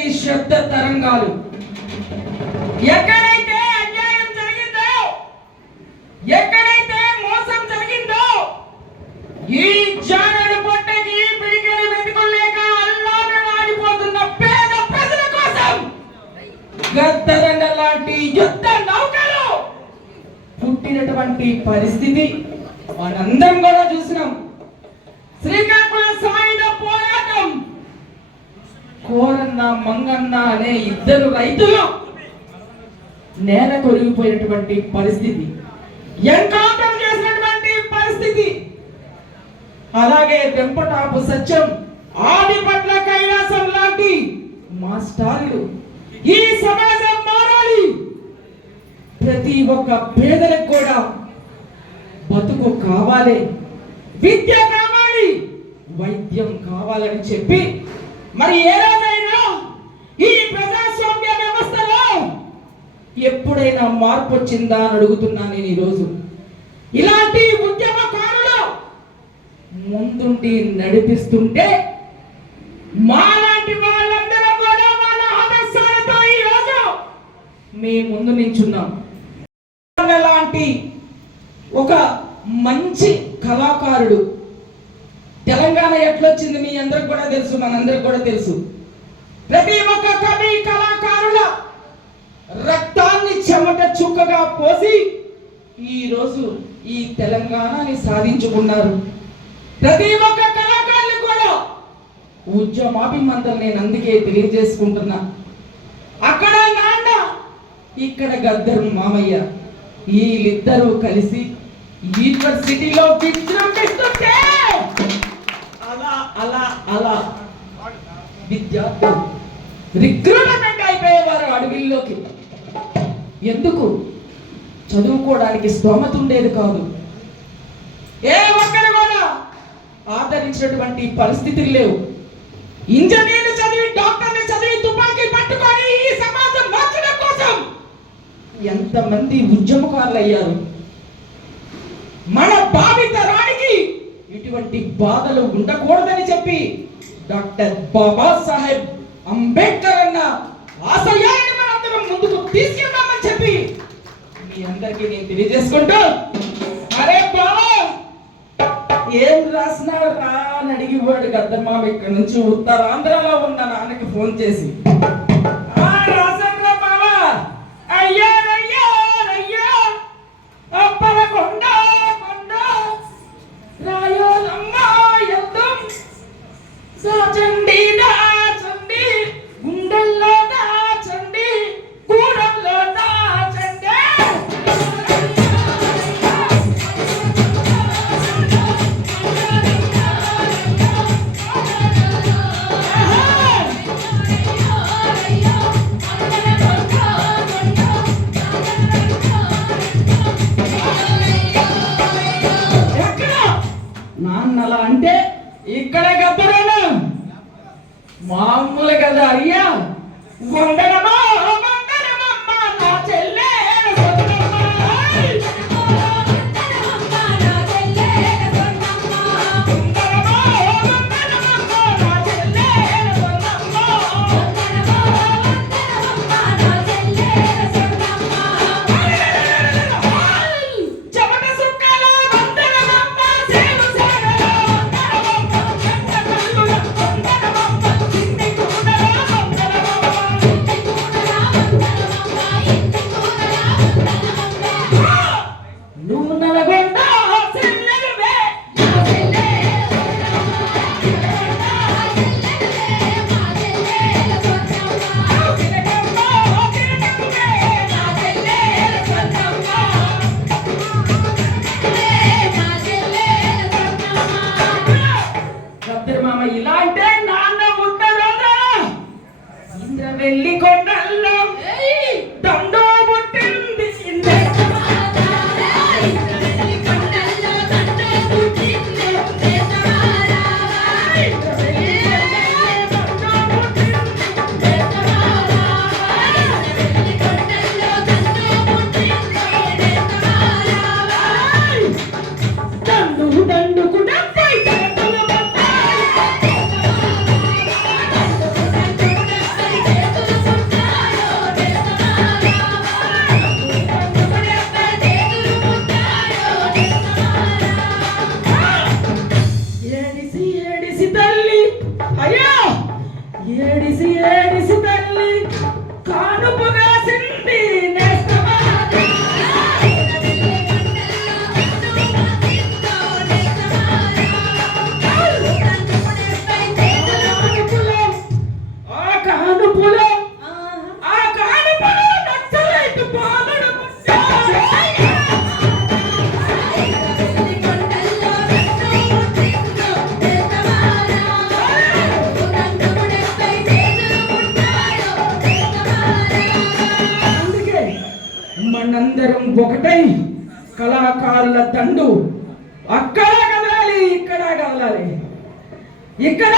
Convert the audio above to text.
ఎక్కడవి శబ్ద తరంగాలు. ఎక్కడైతే అన్యాయం జరిగిందో ఎక్కడైతే మోసం జరిగిందో ఈ జానడు పొట్టకి పిడికిలి పెట్టుకోలేక అల్లాన ఆడిపోతున్న పేద ప్రజల కోసం గద్దరండ లాంటి యుద్ధ నౌకలు పుట్టినటువంటి పరిస్థితి. మనందరం కూడా మంగన్న అనే ఇద్దరు రైతులు. నేల కొరిగిపోయినటువంటి పరిస్థితి. ఎన్కౌంటర్ చేసినటువంటి పరిస్థితి. అలాగే వెంపటాపు సత్యం. ఆదిపట్ల కైలాసం లాంటి మాస్టార్లు ఈ సమాజం మారాలి. ప్రతి ఒక్క పేదలకు కూడా బతుకు కావాలి. విద్య కావాలి. వైద్యం కావాలని చెప్పి మరి ఏ రోజు ఎప్పుడైనా మార్పు వచ్చిందా అని అడుగుతున్నా నేను ఈరోజు. ఇలాంటి ఉద్యమకారులు ముందుండి నడిపిస్తుంటే మాలాంటి వాళ్ళందరం కూడా వాళ్ళ ఆదర్శాలతో ఈరోజు మీ ముందు నించున్నాం. లాంటి ఒక మంచి కళాకారుడు. తెలంగాణ ఎట్లొచ్చింది మీ అందరికి కూడా తెలుసు మనందరికి కూడా తెలుసు. ప్రతి ఒక్క కవి కళాకారుల అంతా పోసి ఈ రోజు ఈ తెలంగాణని సాధించుకున్నారు. ప్రతి ఒక్క కళాకారులు కూడా ఉద్యమాభిమంతం నేను అందుకే తెలియజేసుకుంటున్నా. అక్కడ నాన్న ఇక్కడ గద్దరు మామయ్య వీళ్ళిద్దరూ కలిసి యూనివర్సిటీలో విజృంభిస్తుంటే అలా అలా అలా విద్యార్థులు రిక్రూట్మెంట్ అయిపోయేవారు అడవిల్లోకి. ఎందుకు? చదువుకోవడానికి స్తోమత ఉండేది కాదు. ఏ ఒక్కరు కూడా ఆదరించినటువంటి పరిస్థితులు లేవు. ఇంజనీర్లు చదివి డాక్టర్లు చదివి తుపాకీ పట్టుకొని ఈ సమాజం మార్చడం కోసం ఎంతమంది ఉద్యమకారులు అయ్యారు మన భావితరానికి ఇటువంటి బాధలు ఉండకూడదని చెప్పి డాక్టర్ బాబా సాహెబ్ అంబేద్కర్ అన్న ఆశయాన్ని మనందరం ముందుకు తీసుకెళ్దామని చెప్పి మీ అందరికీ నేను తెలియజేసుకుంటూ అరే బాబా ఏం రాసినావు రా అని అడిగివాడు గద్దమామ ఇక్కడ నుంచి ఉత్తరాంధ్రలో ఉన్న నాన్నకి ఫోన్ చేసి మామూలు కదా అయ్యా. వందనమా ఒకటై కళాకారుల దండు అక్కడ కదలాలి ఇక్కడ కదలాలి ఇక్కడ